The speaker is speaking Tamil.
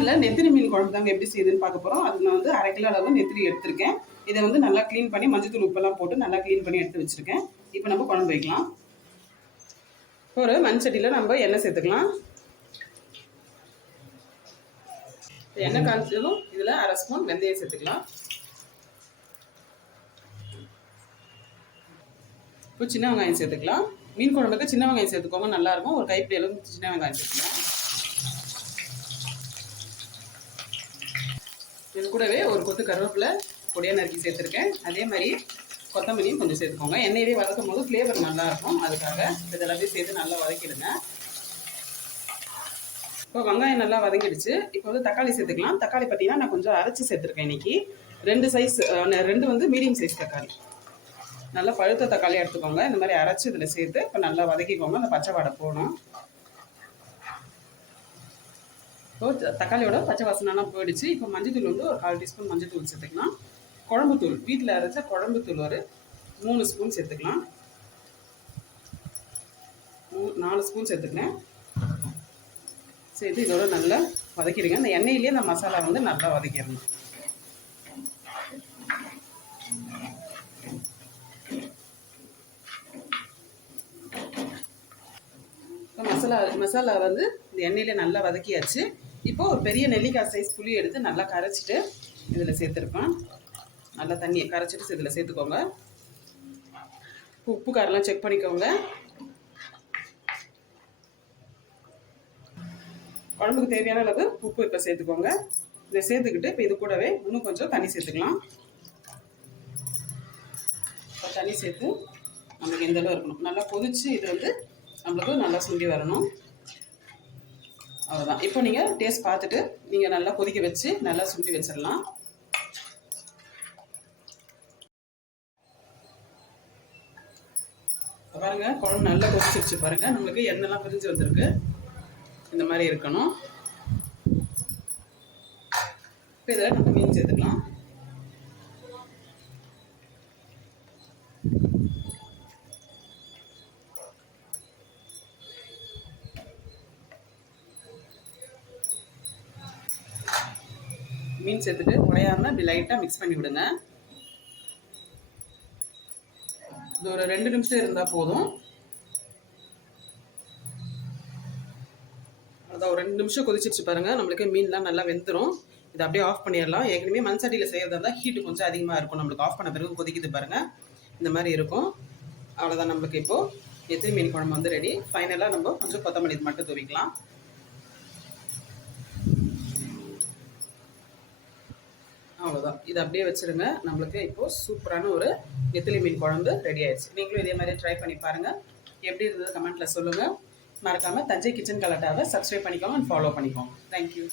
இல்லை நெத்திரிய மீன் குழம்பு தாங்க எப்படி செய்யுதுன்னு பார்க்க போகிறோம் அது நான் வந்து அரை கிலோ அளவு நெத்திரி எடுத்திருக்கேன். இதை வந்து நல்லா க்ளீன் பண்ணி மஞ்சத்தூள் உப்பெல்லாம் போட்டு நல்லா க்ளீன் பண்ணி எடுத்து வச்சுருக்கேன். இப்போ நம்ம குழம்பு வைக்கலாம். ஒரு மண்சட்டியில் நம்ம எண்ணெய் சேர்த்துக்கலாம். எண்ணெய் காய்ச்சதும் இதில் அரை ஸ்பூன் வெந்தயம் சேர்த்துக்கலாம். இப்போ சின்ன வெங்காயம் சேர்த்துக்கலாம். மீன் குழம்புக்கு சின்ன வெங்காயம் சேர்த்துக்கோங்க நல்லாயிருக்கும் ஒரு கைப்பிடி அளவு சின்ன வெங்காயம் சேர்த்துக்கலாம். இது கூடவே ஒரு கொத்து கருவேப்பிலை பொடியாக நறுக்கி சேர்த்துருக்கேன். அதே மாதிரி கொத்தமல்லியும் கொஞ்சம் சேர்த்துக்கோங்க. எண்ணெயிலே வதக்கும் போது ஃப்ளேவர் நல்லாயிருக்கும் அதுக்காக இதெல்லாத்தையும் சேர்த்து நல்லா வதக்கிடுங்க. இப்போ வெங்காயம் நல்லா வதங்கிடுச்சு. இப்போ வந்து தக்காளி சேர்த்துக்கலாம். தக்காளி பார்த்தீங்கன்னா நான் கொஞ்சம் அரைச்சி சேர்த்துருக்கேன் இன்றைக்கி ரெண்டு சைஸ் ரெண்டு வந்து மீடியம் சைஸ் தக்காளி. நல்லா பழுத்த தக்காளி எடுத்துக்கோங்க. இந்த மாதிரி அரைச்சி இதில் சேர்த்து இப்போ நல்லா வதக்கிக்கோங்க. அந்த பச்சை வாடை போகணும். இப்போ தக்காளியோட பச்சை வாசனைலாம் போயிடுச்சு. இப்போ மஞ்சத்தூள் வந்து ஒரு கால் டீஸ்பூன் மஞ்சத்தூள் சேர்த்துக்கலாம். குழம்புத்தூள் வீட்டில் அரைச்ச குழம்புத்தூள் ஒரு மூணு ஸ்பூன் சேர்த்துக்கலாம். நாலு ஸ்பூன் சேர்த்துக்கிறேன். சேர்த்து இதோட நல்லா வதக்கிடுங்க. அந்த எண்ணெயிலேயே அந்த மசாலா வந்து நல்லா வதக்கிடணும். இப்போ மசாலா மசாலா வந்து இந்த எண்ணெயில நல்லா வதக்கியாச்சு. இப்போ ஒரு பெரிய நெல்லிக்காய் சைஸ் புளி எடுத்து நல்லா கரைச்சிட்டு இதில் சேர்த்துருப்பேன். நல்லா தண்ணியை கரைச்சிட்டு இதில் சேர்த்துக்கோங்க. உப்பு காரெல்லாம் செக் பண்ணிக்கோங்க. குழம்புக்கு தேவையான அளவு உப்பு இப்போ சேர்த்துக்கோங்க. இதை சேர்த்துக்கிட்டு இப்போ இது கூடவே இன்னும் கொஞ்சம் தண்ணி சேர்த்துக்கலாம். இப்போ தண்ணி சேர்த்து நமக்கு எந்த அளவு இருக்கணும். நல்லா கொதித்து இது வந்து நம்மளுக்கு நல்லா சுண்டி வரணும். அவ்வளோதான் இப்போ நீங்கள் டேஸ்ட் பார்த்துட்டு நீங்கள் நல்லா கொதிக்க வச்சு நல்லா சுண்டி வச்சிடலாம். பாருங்க குழம்பு நல்லா கொதிச்சிருச்சு பாருங்க. நம்மளுக்கு எண்ணெய்லாம் பிரிஞ்சு வந்திருக்கு. இந்த மாதிரி இருக்கணும். இப்போ இதில் நம்ம மீன் சேர்த்துக்கலாம். மீன் சேர்த்துட்டு உடையாம இப்படி லைட்டாக மிக்ஸ் பண்ணி விடுங்க. இது ஒரு ரெண்டு நிமிஷம் இருந்தால் போதும். அதான் ஒரு ரெண்டு நிமிஷம் கொதிச்சிருச்சு பாருங்கள் நம்மளுக்கு மீன்லாம் நல்லா வெந்துடும் இதை அப்படியே ஆஃப் பண்ணிடலாம். ஏற்கனவே மண் சட்டியில் செய்கிறதா இருந்தால் ஹீட்டு கொஞ்சம் அதிகமாக இருக்கும். நம்மளுக்கு ஆஃப் பண்ண பிறகு கொதிக்குது பாருங்கள் இந்த மாதிரி இருக்கும். அவ்வளோதான் நம்மளுக்கு இப்போது எத்திரி மீன் குழம்பு வந்து ரெடி ஃபைனலாக நம்ம கொஞ்சம் கொத்தமல்லி மட்டும் துவிக்கலாம். அவ்வளோதான் இதை அப்படியே வச்சுருங்க. நம்மளுக்கு இப்போது சூப்பரான ஒரு நெத்திலி மீன் குழம்பு ரெடி ஆயிடுச்சு. நீங்களும் இதே மாதிரி ட்ரை பண்ணி பாருங்கள் எப்படி இருந்தது கமெண்ட்டில் சொல்லுங்கள் மறக்காமல் தஞ்சை கிச்சன் கலட்டாவை சப்ஸ்கிரைப் பண்ணிக்கோங்க அண்ட் ஃபாலோ பண்ணிக்கோங்க. Thank you